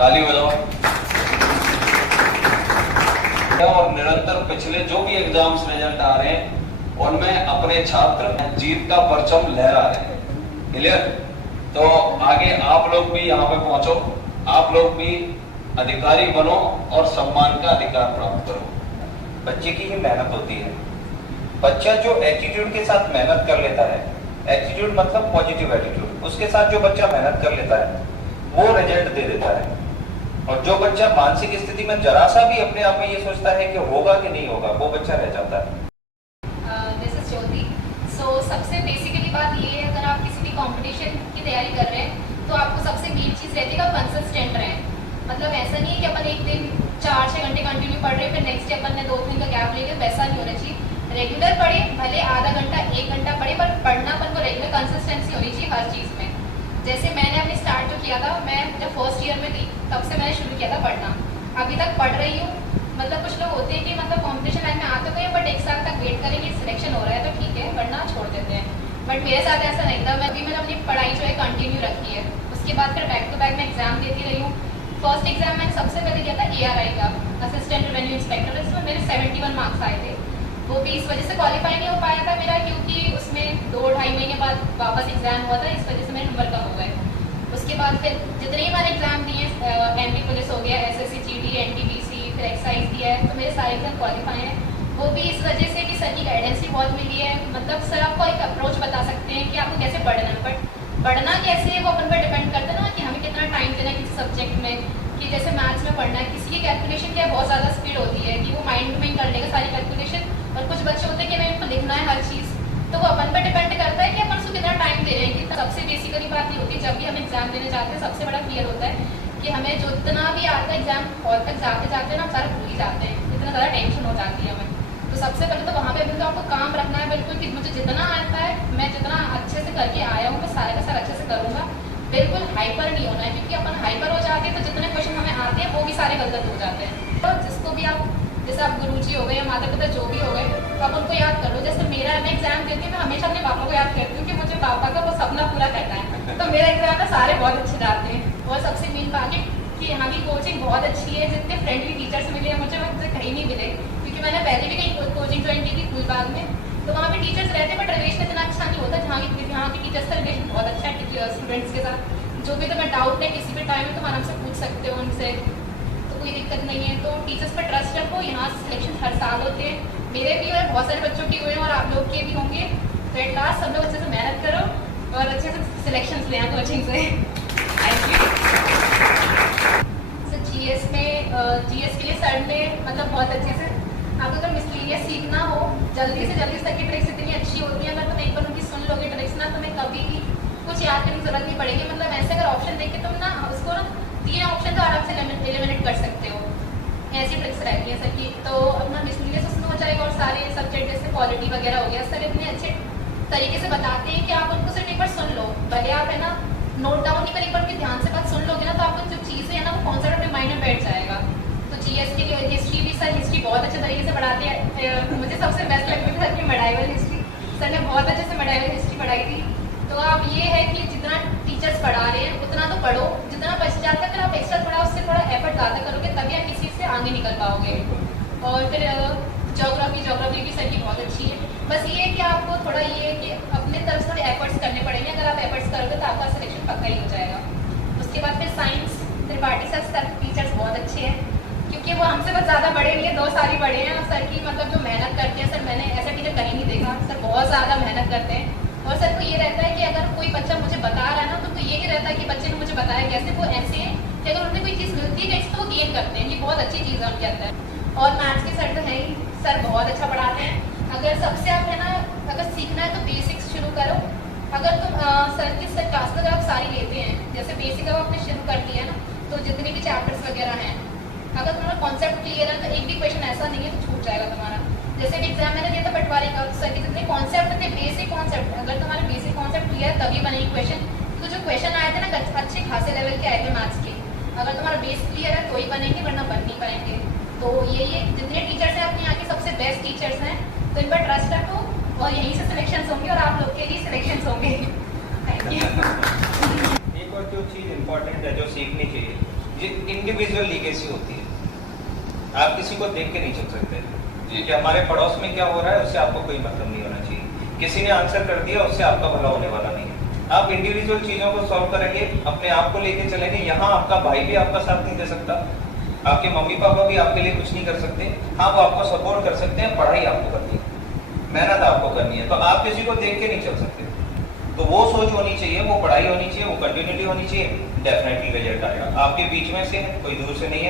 ताली बजाओ। और निरंतर पिछले जो भी एग्जाम्स रिजल्ट आ रहे हैं उनमें अपने छात्र जीत का परचम लहरा रहे हैं। क्लियर? तो आगे आप लोग भी यहाँ पे पहुंचो, आप लोग भी अधिकारी बनो और सम्मान का अधिकार प्राप्त करो। बच्चे की ही मेहनत होती है। बच्चा जो एटीट्यूड के साथ मेहनत कर लेता है, एटीट्यूड मतलब पॉजिटिव एटीट्यूड, उसके साथ जो बच्चा मेहनत कर लेता है वो रिजल्ट दे देता है। और जो बच्चा मानसिक स्थिति में जरा सा भी अपने आप में ये सोचता है कि होगा कि नहीं होगा, वो बच्चा रह जाता है। दिस इज ज्योति। सो सबसे बेसिकली बात ये है, अगर आप किसी भी कंपटीशन की तैयारी कर रहे हैं तो आपको सबसे मेन चीज़ रहती है कि कंसिस्टेंट रहें। मतलब ऐसा नहीं है कि अपन एक दिन 4-6 घंटे कंटिन्यू पढ़ रहे हैं फिर नेक्स्ट डे अपन ने 2 दिन का गैप ले लिया, वैसा नहीं होना चाहिए। रेगुलर पढ़े, भले आधा घंटा 1 घंटा पढ़े, पर पढ़ना अपन को रेगुलर कंसिस्टेंसी होनी चाहिए हर चीज़ में। जैसे मैंने अपने स्टार्ट जो किया था, मैं जब फर्स्ट ईयर में थी तब से मैंने शुरू किया था पढ़ना, अभी तक पढ़ रही हूँ। मतलब कुछ लोग होते हैं कि मतलब कॉम्पिटिशन लाइन में आते हुए बट 1 साल तक वेट करेंगे, सिलेक्शन हो रहा है तो ठीक है, वरना छोड़ देते हैं। बट मेरे साथ ऐसा नहीं था। मैंने अपनी पढ़ाई जो है कंटिन्यू रखी है। उसके बाद फिर बैक टू बैक मैं एग्जाम देती रही हूँ। फर्स्ट एग्जाम मैंने सबसे पहले दिया था ARI का, असिस्टेंट रेवेन्यू इंस्पेक्टर। इसमें मेरे 71 मार्क्स आए थे। वो भी इस वजह से क्वालिफाई नहीं हो पाया था मेरा, क्योंकि उसमें 2-2.5 महीने बाद वापस एग्जाम हुआ था, इस वजह से मेरे नंबर कम हो गए। उसके बाद फिर जितने ही मैंने एग्जाम दिए, MP पुलिस हो गया, SSC GD, NTPC, फिर एक्साइज दिया है, तो मेरे सारे एग्जाम क्वालिफाई हैं। वो भी इस वजह से कि सर की गाइडेंस भी बहुत मिली है। मतलब सर आपको एक अप्रोच बता सकते हैं कि आपको कैसे पढ़ना है, बट पढ़ना कैसे है वो अपन पर डिपेंड करता है ना, कि हमें कितना टाइम देना है किसी सब्जेक्ट में। कि जैसे मैथ्स में पढ़ना है, किसी की कैलकुलेशन क्या है बहुत ज़्यादा स्पीड होती है कि वो माइंड में कर लेगा सारी कैलकुलेशन, और कुछ बच्चे होते हैं कि हमें इनको लिखना है हर चीज़, तो वो अपन पर डिपेंड करता है कि अपन उसको कितना टाइम दे रहे हैं। कि सबसे बेसिकली बात ये होती है, जब भी हम एग्जाम देने जाते हैं सबसे बड़ा क्लियर होता है कि हमें जो इतना भी आता है एग्जाम हॉल तक जाते जाते ना सारा भूल ही जाते हैं, इतना ज़्यादा टेंशन हो जाती है हमें। तो सबसे पहले तो वहाँ पे बिल्कुल आपको काम रखना है बिल्कुल, कि मुझे जितना आता है, मैं जितना अच्छे से करके आया हूँ, मैं सारे का सारा अच्छे से करूँगा। बिल्कुल हाइपर नहीं होना है, क्योंकि अपन हाइपर हो जाते हैं तो जितने क्वेश्चन हमें आते हैं वो भी सारे गलत हो जाते हैं। तो जिसको भी आप, जैसे आप गुरुजी हो गए या माता पिता जो भी हो गए, तो आप उनको याद कर लो। जैसे मेरा, मैं एग्जाम देती हूँ, मैं हमेशा अपने पापा को याद करती हूँ कि मुझे पापा का वो सपना पूरा करना है, तो मेरा एग्जाम में सारे बहुत अच्छे जाते हैं। और सबसे मेन बात है कि यहाँ की कोचिंग बहुत अच्छी है। जितने फ्रेंडली टीचर्स मिले हैं मुझे, मुझे कहीं नहीं मिले, क्योंकि मैंने पहले भी कहीं कोचिंग ज्वाइन की थी फूलबाग में, तो वहाँ पे टीचर्स रहते हैं बट रिलेशन इतना अच्छा नहीं होता। यहाँ की टीचर्स का रिलेशन बहुत अच्छा है स्टूडेंट्स के साथ। जो भी तुम्हें डाउट है किसी भी टाइम में तुम आराम से पूछ सकते हो उनसे, तो कोई दिक्कत नहीं है। तो टीचर्स पर ट्रस्ट रखो। यहाँ सिलेक्शन हर साल होते हैं, मेरे भी और बहुत सारे बच्चों के हुए हैं और आप लोग के भी होंगे। तो एट लास्ट सब लोग अच्छे से मेहनत करो और अच्छे से सिलेक्शन ले यहाँ कोचिंग से। Thank you. सर GS में GS के लिए सर ने मतलब बहुत अच्छे से, आपको अगर मिसलीनियस सीखना हो जल्दी से जल्दी, सर की ट्रिक्स इतनी अच्छी होती है, अगर तुम एक बार उनकी सुन लोगे ट्रिक्स ना, तुम्हें कभी कुछ याद करने की जरूरत नहीं पड़ेगी। मतलब ऐसे अगर ऑप्शन देख के तुम ना उसको ना 3 ऑप्शन तो आराम से एलिमिनेट कर सकते हो, ऐसी ट्रिक्स रहती है सर की। तो अपना मिसलीनियस उसमें हो जाएगा। और सारे सब्जेक्ट जैसे पॉलिटी वगैरह हो गया, सर इतने अच्छे तरीके से बताते हैं कि आप उनको सिर्फ एक बार सुन लो, भले आप है ना नोट डाउन नहीं कर, एक बार उनकी ध्यान से बात सुन लोगे ना, तो आपको जो चीज़ें है ना वो कॉन्सेप्ट अपने माइंड में बैठ जाएगा। तो GS के लिए हिस्ट्री भी, सर हिस्ट्री बहुत अच्छे तरीके से पढ़ाते हैं। मुझे सबसे बेस्ट लगती थी सर की मेडाइवल हिस्ट्री, सर ने बहुत अच्छे से मेडाइवल हिस्ट्री पढ़ाई थी। तो आप ये है कि जितना टीचर्स पढ़ा रहे हैं उतना तो पढ़ो, जितना बच जाता है अगर आप एक्स्ट्रा थोड़ा उससे थोड़ा एफर्ट ज़्यादा करोगे तभी आप किसी से आगे निकल पाओगे। और फिर जोग्राफी भी सर की बहुत अच्छी है। बस ये है कि आपको थोड़ा ये है कि अपने तरफ से थोड़े एफर्ट्स करने पड़ेंगे। अगर आप एफर्ट्स करोगे तो आपका सिलेक्शन पक्का ही हो जाएगा। उसके बाद फिर साइंस, त्रिपाठी सर टीचर्स बहुत अच्छे हैं, क्योंकि वो हमसे बस ज़्यादा बड़े नहीं है, 2 साल ही बड़े हैं। और सर की मतलब जो मेहनत करते हैं, सर मैंने ऐसा टीचर कहीं नहीं देखा, सर बहुत ज़्यादा मेहनत करते हैं। और सर को ये रहता है कि अगर कोई बच्चा मुझे बता रहा है ना, तो ये नहीं रहता है कि बच्चे ने मुझे बताया कैसे, वो ऐसे है कि अगर उन्हें कोई चीज़ मिलती है तो वो गेन करते हैं। ये बहुत अच्छी चीज़ है उनके अंदर। और मैथ्स के सर तो है ही, सर बहुत अच्छा पढ़ाते हैं। अगर सबसे आप है ना, अगर सीखना है तो बेसिक्स शुरू करो। अगर तुम सर की क्लास अगर आप सारी लेते हैं, जैसे बेसिक अब आपने शुरू कर दिया ना, तो जितने भी चैप्टर्स वगैरह हैं, अगर तुम्हारा कॉन्सेप्ट क्लियर है तो एक भी क्वेश्चन ऐसा नहीं है तो छूट जाएगा तुम्हारा। जैसे भी एग्जाम मैंने दिया था पटवारी का, सर के जितने कॉन्सेप्ट थे, बेसिक कॉन्सेप्ट, अगर तुम्हारे बेसिक कॉन्सेप्ट क्लियर तभी बनेगी क्वेश्चन। तो जो क्वेश्चन आए थे ना अच्छे खासे लेवल के आए थे मैथ्स के, अगर तुम्हारा बेस क्लियर है तो ही बनेंगे, वरना बन नहीं पाएंगे। तो यही है, जितने टीचर्स हैं अपने यहाँ के सबसे बेस्ट टीचर्स हैं, तो इन पर ट्रस्ट रखो और यहीं से सिलेक्शन होंगे और आप लोग के लिए सिलेक्शन होंगे। Thank you. एक और जो चीज़ इम्पोर्टेंट है जो सीखनी चाहिए, ये इंडिविजुअल लीगेसी होती है। आप किसी को देख के नहीं चल सकते जी। कि हमारे पड़ोस में क्या हो रहा है उससे आपको कोई मतलब नहीं होना चाहिए। किसी ने आंसर कर दिया उससे आपका भला होने वाला नहीं है। आप इंडिविजुअल चीजों को सॉल्व करेंगे, अपने आप को लेके चलेंगे। यहाँ आपका भाई भी आपका साथ नहीं दे सकता, आपके मम्मी पापा भी आपके लिए कुछ नहीं कर सकते। हाँ, वो आपको सपोर्ट कर सकते हैं, पढ़ाई आपको करनी है, मेहनत आपको करनी है। तो आप किसी को देख के नहीं चल सकते। तो वो सोच होनी चाहिए, वो पढ़ाई होनी चाहिए, वो कंटिन्यूटी होनी चाहिए, डेफिनेटली रिजल्ट आएगा। आपके बीच में से है, कोई दूर से नहीं है।